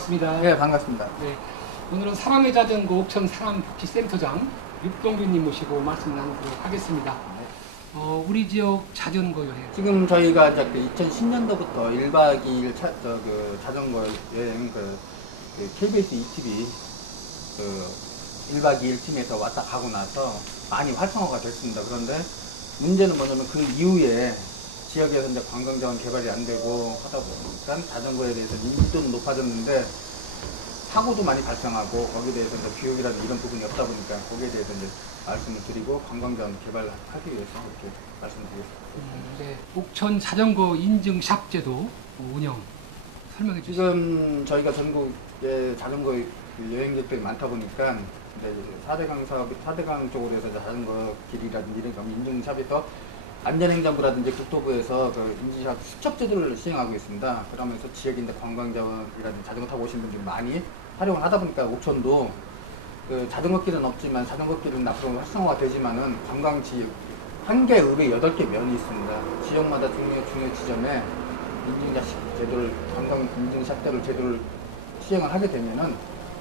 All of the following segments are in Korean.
반갑습니다. 네, 반갑습니다. 네, 오늘은 사람의 자전거 옥천 사람복지센터장 육동균님 모시고 말씀 나누도록 하겠습니다. 우리 지역 자전거 여행. 지금 저희가 이제 2010년도부터 1박 2일 자전거 여행 KBS ETV 1박 2일 팀에서 왔다 가고 나서 많이 활성화가 됐습니다. 그런데 문제는 뭐냐면 그 이후에 지역에서 이제 관광자원 개발이 안 되고 하다 보니까 자전거에 대해서 인지도는 높아졌는데 사고도 많이 발생하고 거기에 대해서 이제 교육이라든지 이런 부분이 없다 보니까 거기에 대해서 이제 말씀을 드리고 관광자원 개발하기 위해서 이렇게 말씀드리겠습니다. 네, 옥천 자전거 인증샵 제도 운영 설명해 주시죠. 지금 저희가 전국에 자전거 여행객들이 많다 보니까 이제 4대강 사업이 4대강 쪽으로 해서 자전거 길이라든지 이런 거 인증샵에서 안전행정부라든지 국토부에서 그 인증샵 수첩 제도를 시행하고 있습니다. 그러면서 지역에 이제 관광자원이라든지 자전거 타고 오시는 분들이 많이 활용을 하다 보니까 옥천도 그 자전거 길은 없지만 자전거 길은 앞으로 활성화가 되지만은 관광지 한 개 읍에 8개 면이 있습니다. 지역마다 중요 지점에 인증샵 제도를 관광 인증샵대로 제도를 시행을 하게 되면은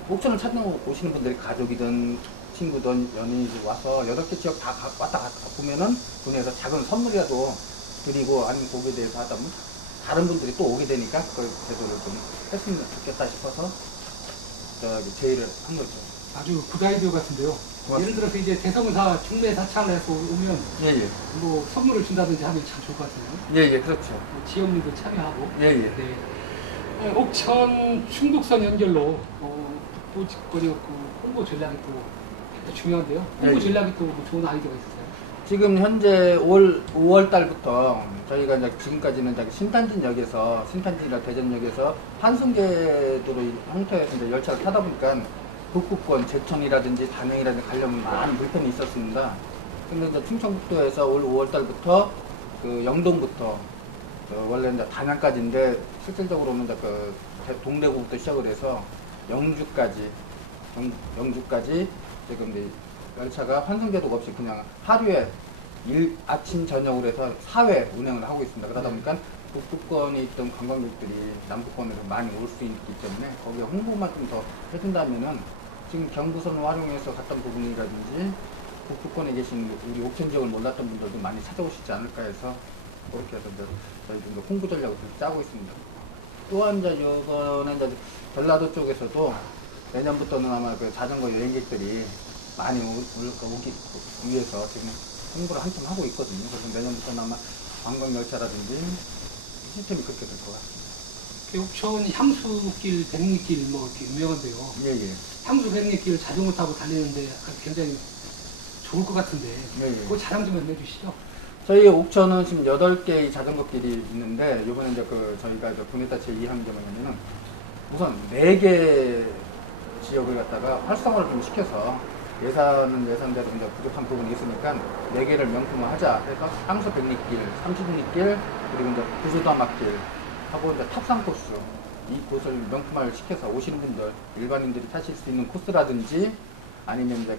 옥천을 찾는 오시는 분들이 가족이든 친구든 연인이든 와서 8개 지역 다 왔다 갔다 보면은 분에서 작은 선물이라도 드리고 아니면 거기에 대해서 하다 보면 다른 분들이 또 오게 되니까 그 제도를 좀 했으면 좋겠다 싶어서 제의를 한 거죠. 아주 굿 아이디어 같은데요. 고맙습니다. 예를 들어서 이제 대성사 중매 사찰을 해서 오면 예예. 뭐 선물을 준다든지 하면 참 좋을 것 같아요. 예예, 그렇죠. 지역민도 참여하고. 예예. 네. 옥천 충북선 연결로 북부 직거리 홍보 전략이 또 중요한데요. 홍보 예. 전략이 또 뭐 좋은 아이디어가 있었어요. 지금 현재 5월 달부터 저희가 이제 지금까지는 이제 신탄진역에서 신탄진이나 대전역에서 한승계도로 형태에서 이제 열차를 타다 보니까 북부권 제천이라든지 단양이라든지 가려면 많은 불편이 있었습니다. 근데 이제 충청북도에서 올 5월 달부터 그 영동부터 원래 이제 단양까지인데 실질적으로는 이제 그 동래구부터 시작을 해서 영주까지 지금 이제 열차가 환승제도가 없이 그냥 하루에 아침 저녁으로 해서 4회 운행을 하고 있습니다. 그러다 보니까 북부권에 있던 관광객들이 남부권으로 많이 올 수 있기 때문에 거기에 홍보만 좀 더 해준다면은 지금 경부선을 활용해서 갔던 부분이라든지 북부권에 계신 우리 옥천 지역을 몰랐던 분들도 많이 찾아오시지 않을까 해서 그렇게 해서 이제 저희도 홍보 전략을 짜고 있습니다. 또한 이제 이번에 이제 전라도 쪽에서도 내년부터는 아마 그 자전거 여행객들이 많이 오기 위해서 지금 홍보를 한참 하고 있거든요. 그래서 내년부터는 아마 관광열차라든지 시스템이 그렇게 될 것 같습니다. 옥천 향수길, 백리길 뭐 이렇게 유명한데요. 예예. 향수 백리길 자전거 타고 달리는데 굉장히 좋을 것 같은데 예예. 그거 자랑 좀 해주시죠. 저희 옥천은 지금 8개의 자전거 길이 있는데 이번에 이제 저희가 보냈다 제2한 게 뭐냐면은 우선 4개 지역을 갖다가 활성화를 좀 시켜서 예산대로 이제 부족한 부분이 있으니까 4개를 명품화하자 해서 향수 백리길, 삼십리길, 그리고 이제 부수다막길 하고 이제 탑산 코스 이 곳을 명품화를 시켜서 오시는 분들 일반인들이 타실 수 있는 코스라든지 아니면 이제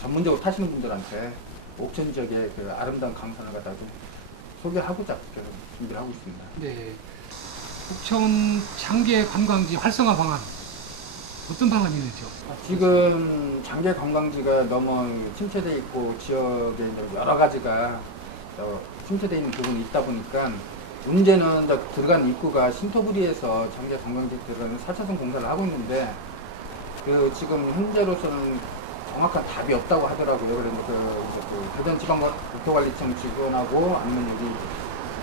전문적으로 타시는 분들한테 옥천 지역의 아름다운 강산을 갖다가 좀 소개하고자 그렇게 준비를 하고 있습니다. 네. 옥천 장계 관광지 활성화 방안 어떤 방안이 있죠? 지금 장계 관광지가 너무 침체되어 있고 지역에 여러 가지가 침체되어 있는 부분이 있다 보니까 문제는 들어간 입구가 신토부리에서 장계 관광지 들어가는 4차선 공사를 하고 있는데 지금 현재로서는 정확한 답이 없다고 하더라고요. 그래서 대전지방국토관리청 직원하고 아니면 여기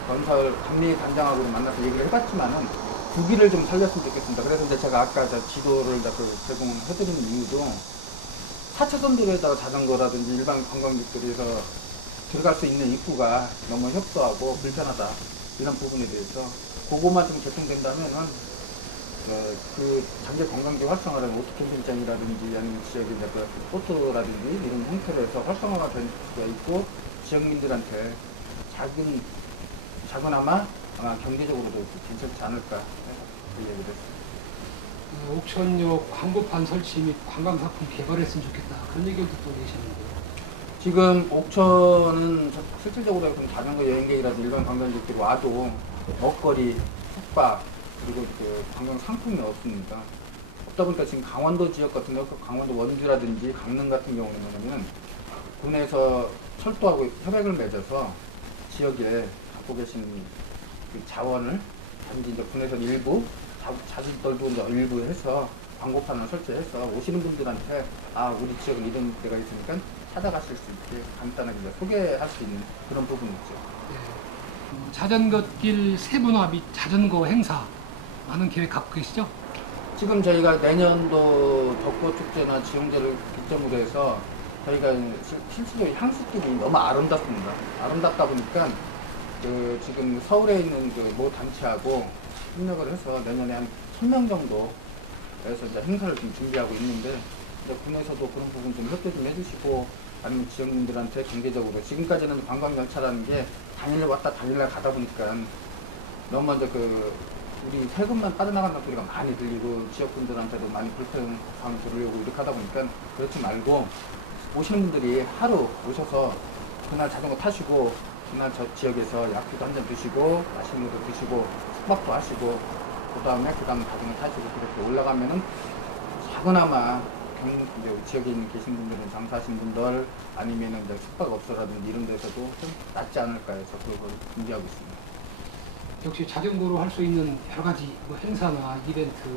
건설 감리단장하고 만나서 얘기를 해봤지만은 구기를 좀 살렸으면 좋겠습니다. 그래서 이제 제가 아까 지도를 제공을 해드리는 이유도 4차선 도로에다가 자전거라든지 일반 관광객들에서 들어갈 수 있는 입구가 너무 협소하고 불편하다 이런 부분에 대해서 그것만 좀 개통된다면은 장계 관광지 활성화를 오토캠핑장이라든지 아니면 지역에 이제 포트라든지 이런 형태로 해서 활성화가 될 수가 있고 지역민들한테 작은아마 경제적으로도 괜찮지 않을까 해서 그 얘기를 했습니다. 옥천역 광고판 설치 및 관광상품 개발했으면 좋겠다 그런 얘기도 또 내시는데요. 지금 옥천은 실질적으로 자전거 여행객이라든지 일반 관광객들이 와도 먹거리, 숙박, 그리고 그 관광 상품이 없습니다. 없다 보니까 지금 강원도 지역 같은 경우, 강원도 원주라든지 강릉 같은 경우는 뭐냐면 군에서 철도하고 협약을 맺어서 지역에 갖고 계신 그 자원을 단지 이제 군에서 일부 자주들도 이제 일부 해서 광고판을 설치해서 오시는 분들한테 우리 지역은 이런 데가 있으니까 찾아가실 수 있게 간단하게 이제 소개할 수 있는 그런 부분이 있죠. 네. 자전거길 세분화 및 자전거 행사 많은 계획 갖고 계시죠? 지금 저희가 내년도 벚꽃축제나 지용제를 기점으로 해서 저희가 실질적으로 향수길이 너무 아름답습니다. 아름답다 보니까 그 지금 서울에 있는 그 모 단체하고 협력을 해서 내년에 한 1000명 정도 해서 이제 행사를 좀 준비하고 있는데 이제 군에서도 그런 부분 좀 협조 좀 해주시고 아니면 지역민들한테 경제적으로 지금까지는 관광열차라는 게 당일 왔다 당일 가다 보니까 너무 이제 그 우리 세금만 빠져나간다는 소리가 많이 들리고 지역분들한테도 많이 불편함을 들으려고 이렇게 하다 보니까 그렇지 말고 오시는 분들이 하루 오셔서 그날 자전거 타시고 그날 저 지역에서 약주도 한잔 드시고 맛있는 것도 드시고 숙박도 하시고 그 다음에 자전거 타시고 그렇게 올라가면은 작은아마 이제 지역에 계신 분들은 장사하신 분들 아니면은 이제 숙박업소라든지 이런 데서도 좀 낫지 않을까 해서 그걸 준비하고 있습니다. 역시 자전거로 할 수 있는 여러 가지 뭐 행사나 이벤트,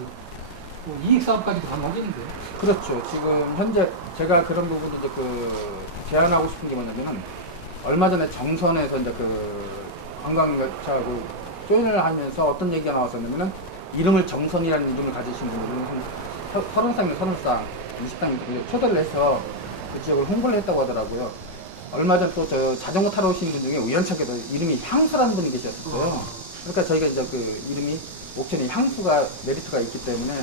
뭐 이익 사업까지도 가능하겠는데요. 그렇죠. 지금 현재 제가 그런 부분도 이제 제안하고 싶은 게 뭐냐면은 얼마 전에 정선에서 이제 관광열차하고 조인을 하면서 어떤 얘기가 나왔었냐면은 이름을 정선이라는 이름을 가지신 분들은 한 30쌍이나 30쌍, 20쌍 초대를 해서 그 지역을 홍보를 했다고 하더라고요. 얼마 전 또 저 자전거 타러 오시는 분 중에 우연찮게도 이름이 향수라는 분이 계셨어요. 그러니까 저희가 이제 그 이름이 옥천에 향수가 메리트가 있기 때문에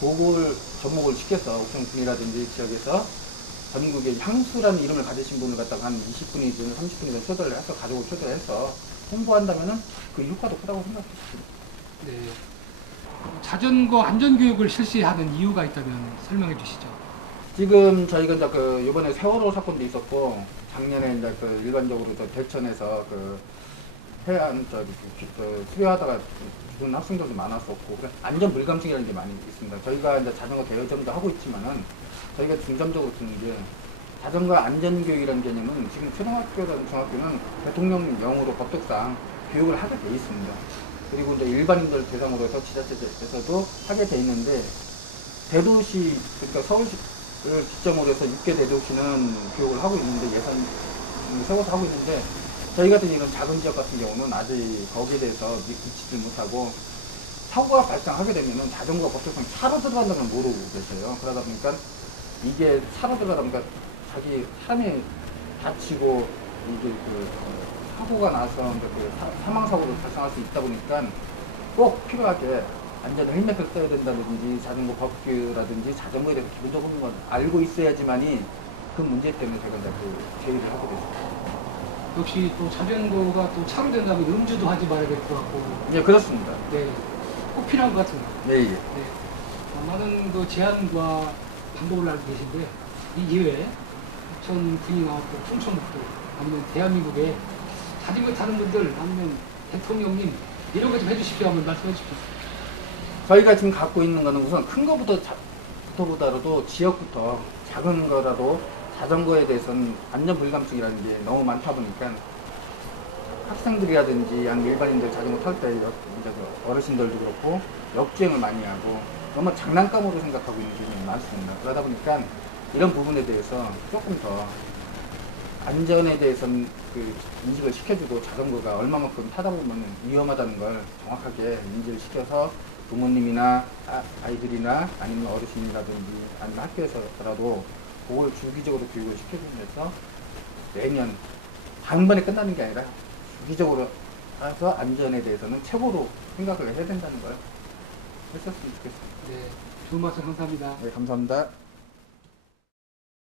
그걸 접목을 시켜서 옥천군이라든지 지역에서 전국에 향수라는 이름을 가지신 분을 갖다가 한 20분이든 30분이든 초대를 해서 가족을 초대해서 홍보한다면은 그 효과도 크다고 생각했습니다. 네. 자전거 안전교육을 실시하는 이유가 있다면 설명해 주시죠. 지금 저희가 이제 이번에 세월호 사건도 있었고 작년에 이제 일반적으로 대천에서 해안 수료하다가 죽은 학생들도 많았었고 안전 불감증이라는 게 많이 있습니다. 저희가 이제 자전거 대여점도 하고 있지만은 저희가 중점적으로 쓰는 게 자전거 안전교육이라는 개념은 지금 초등학교든 중학교는 대통령령으로 법적상 교육을 하게 돼 있습니다. 그리고 이제 일반인들 대상으로 해서 지자체에서도 하게 돼 있는데 대도시 그러니까 서울시를 기점으로 해서 6개 대도시는 교육을 하고 있는데 예산 세워서 하고 있는데 저희 같은 이런 작은 지역 같은 경우는 아직 거기에 대해서 미치지 못하고 사고가 발생하게 되면은 자전거가 법적상 차로 들어간다는 걸 모르고 계세요. 그러다 보니까 이게 차로 들어가다 보니까 사람이 다치고 이게 사고가 나서 사망사고도 발생할 수 있다 보니까 꼭 필요하게 안전 헬멧을 써야 된다든지 자전거 법규라든지 자전거에 대해서 기본적인 건 알고 있어야지만이 그 문제 때문에 제가 이제 제의를 하게 됐습니다. 역시 또 자전거가 또 차로 된다면 음주도 하지 말아야 될 것 같고. 네, 그렇습니다. 네. 꼭 필요한 것 같습니다. 네, 예. 네. 많은 제안과 방법을 알고 계신데 이 기회에 옥천군이나 또 충청북도 아니면 대한민국에 자전거 타는 분들 아니면 대통령님 이런 거 좀 해주십시오. 한번 말씀해 주십시오. 저희가 지금 갖고 있는 거는 우선 큰 거보다도 지역부터 작은 거라도 자전거에 대해서는 안전 불감증이라는 게 너무 많다 보니까 학생들이라든지 아니면 일반인들 자전거 탈 때 이제 어르신들도 그렇고 역주행을 많이 하고 너무 장난감으로 생각하고 있는 부분이 많습니다. 그러다 보니까 이런 부분에 대해서 조금 더 안전에 대해서는 인식을 시켜주고 자전거가 얼마만큼 타다 보면 위험하다는 걸 정확하게 인지를 시켜서 부모님이나 아이들이나 아니면 어르신이라든지 아니면 학교에서라도 그걸 주기적으로 교육을 시켜주면서 매년 단번에 끝나는 게 아니라 주기적으로 해서 안전에 대해서는 최고로 생각을 해야 된다는 걸 했었으면 좋겠습니다. 네, 좋은 말씀 감사합니다. 네, 감사합니다.